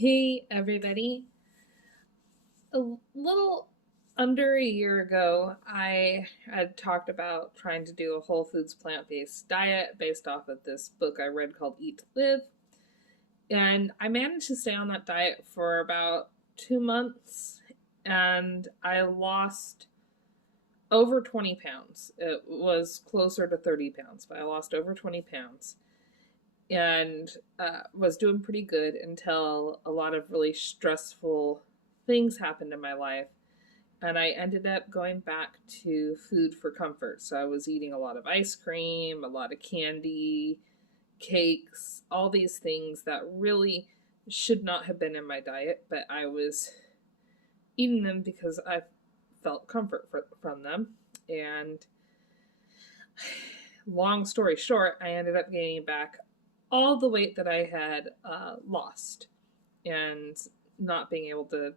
Hey everybody. A little under a year ago, I had talked about trying to do a whole foods plant based diet based off of this book I read called Eat to Live. And I managed to stay on that diet for about 2 months and I lost over 20 pounds. It was closer to 30 pounds, but I lost over 20 pounds and was doing pretty good until a lot of really stressful things happened in my life. And I ended up going back to food for comfort. So I was eating a lot of ice cream, a lot of candy, cakes, all these things that really should not have been in my diet, but I was eating them because I felt comfort from them. And long story short, I ended up gaining back all the weight that I had lost and not being able to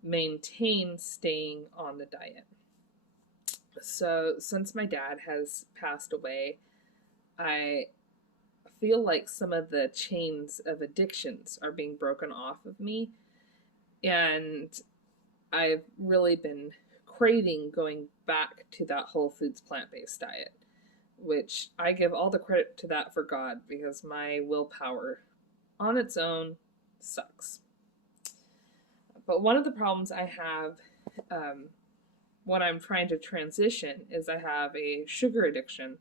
maintain staying on the diet. So, since my dad has passed away, I feel like some of the chains of addictions are being broken off of me, and I've really been craving going back to that whole foods plant based diet, which I give all the credit to that for God because my willpower on its own sucks. But one of the problems I have when I'm trying to transition is I have a sugar addiction.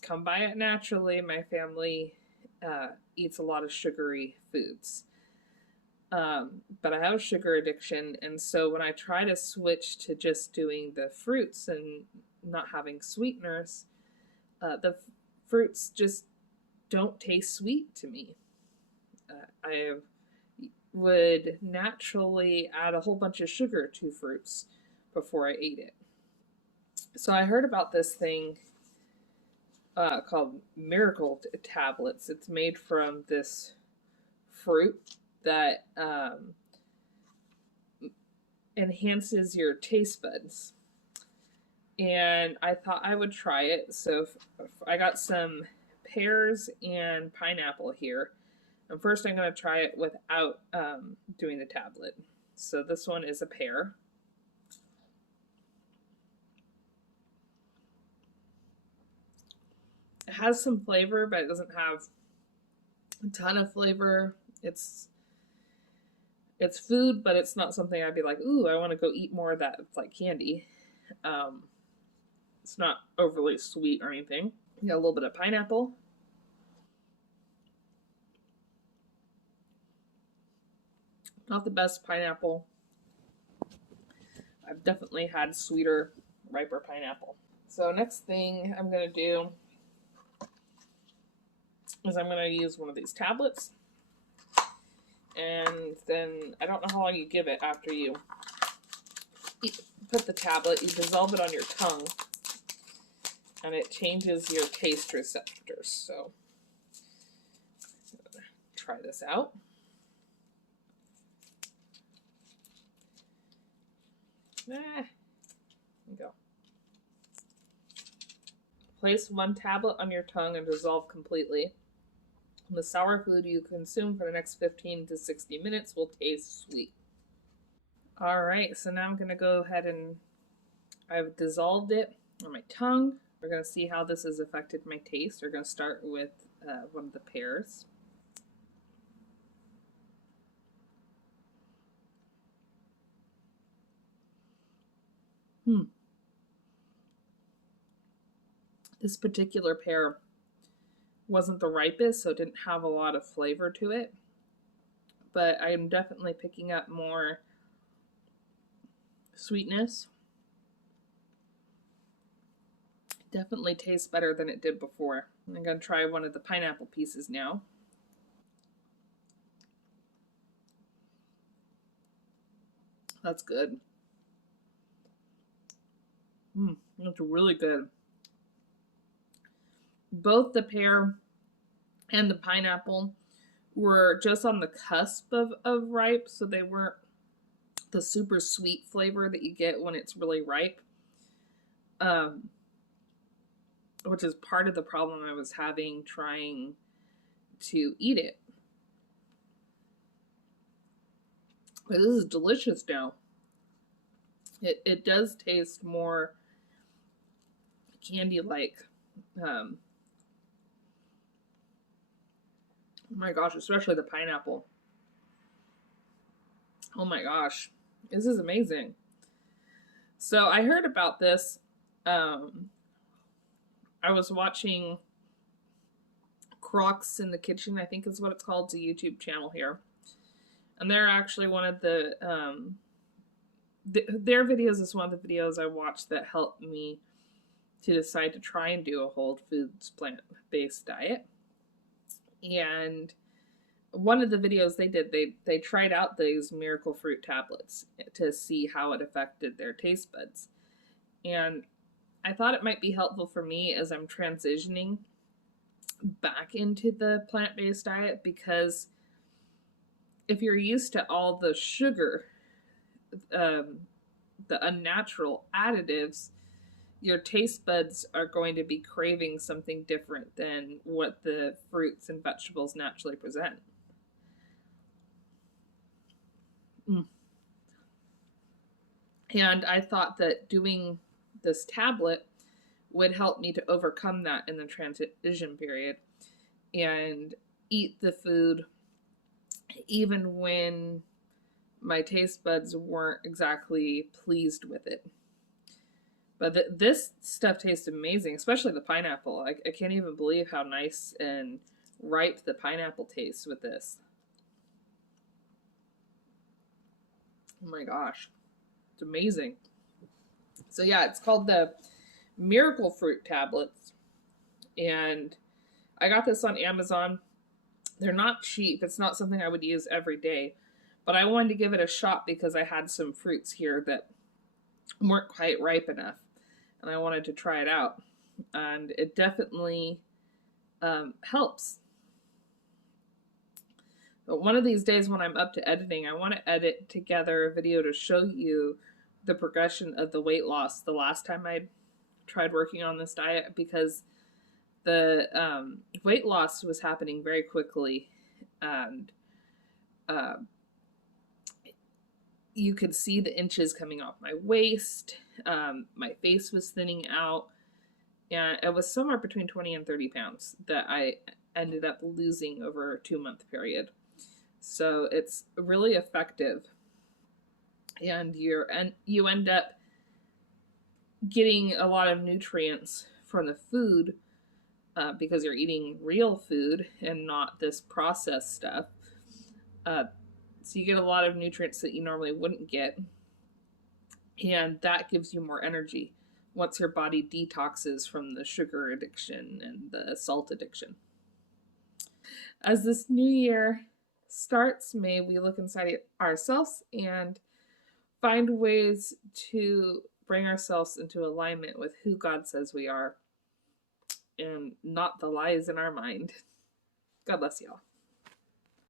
Come by it naturally. My family eats a lot of sugary foods. But I have a sugar addiction, and so when I try to switch to just doing the fruits and not having sweeteners, the fruits just don't taste sweet to me. I would naturally add a whole bunch of sugar to fruits before I ate it. So I heard about this thing called miracle tablets. It's made from this fruit that enhances your taste buds. And I thought I would try it. So I got some pears and pineapple here. And first I'm going to try it without doing the tablet. So this one is a pear. It has some flavor, but it doesn't have a ton of flavor. It's food, but it's not something I'd be like, ooh, I want to go eat more of that. It's like candy. It's not overly sweet or anything. You got a little bit of pineapple. Not the best pineapple. I've definitely had sweeter, riper pineapple. So next thing I'm going to do is I'm going to use one of these tablets. And then I don't know how long you give it after you put the tablet. You dissolve it on your tongue and it changes your taste receptors. So try this out. There you go. Place one tablet on your tongue and dissolve completely. The sour food you consume for the next 15 to 60 minutes will taste sweet. Alright, so now I'm going to go ahead and I've dissolved it on my tongue. We're going to see how this has affected my taste. We're going to start with one of the pears. This particular pear wasn't the ripest, so it didn't have a lot of flavor to it. But I'm definitely picking up more sweetness. It definitely tastes better than it did before. I'm going to try one of the pineapple pieces now. That's good. That's really good. Both the pear and the pineapple were just on the cusp of ripe, so they weren't the super sweet flavor that you get when it's really ripe, which is part of the problem I was having trying to eat it. But this is delicious now. It does taste more candy like. Um, oh my gosh, especially the pineapple. Oh my gosh, this is amazing. So I heard about this. Um, I was watching Crocs in the Kitchen, I think is what it's called. It's a YouTube channel here. And they're actually one of their videos is one of the videos I watched that helped me to decide to try and do a whole foods plant-based diet. And one of the videos they did, they tried out these miracle fruit tablets to see how it affected their taste buds. And I thought it might be helpful for me as I'm transitioning back into the plant-based diet, because if you're used to all the sugar, the unnatural additives, your taste buds are going to be craving something different than what the fruits and vegetables naturally present. And I thought that doing this tablet would help me to overcome that in the transition period and eat the food even when my taste buds weren't exactly pleased with it. But this stuff tastes amazing, especially the pineapple. I can't even believe how nice and ripe the pineapple tastes with this. Oh my gosh. It's amazing. So yeah, it's called the Miracle Fruit Tablets. And I got this on Amazon. They're not cheap. It's not something I would use every day. But I wanted to give it a shot because I had some fruits here that weren't quite ripe enough. And I wanted to try it out. And it definitely helps. But one of these days when I'm up to editing, I want to edit together a video to show you the progression of the weight loss the last time I tried working on this diet, because the weight loss was happening very quickly, and you could see the inches coming off my waist. My face was thinning out, and it was somewhere between 20 and 30 pounds that I ended up losing over a 2-month period. So it's really effective, and you end up getting a lot of nutrients from the food because you're eating real food and not this processed stuff. So you get a lot of nutrients that you normally wouldn't get, and that gives you more energy once your body detoxes from the sugar addiction and the salt addiction. As this new year starts, may we look inside ourselves and find ways to bring ourselves into alignment with who God says we are and not the lies in our mind. God bless y'all.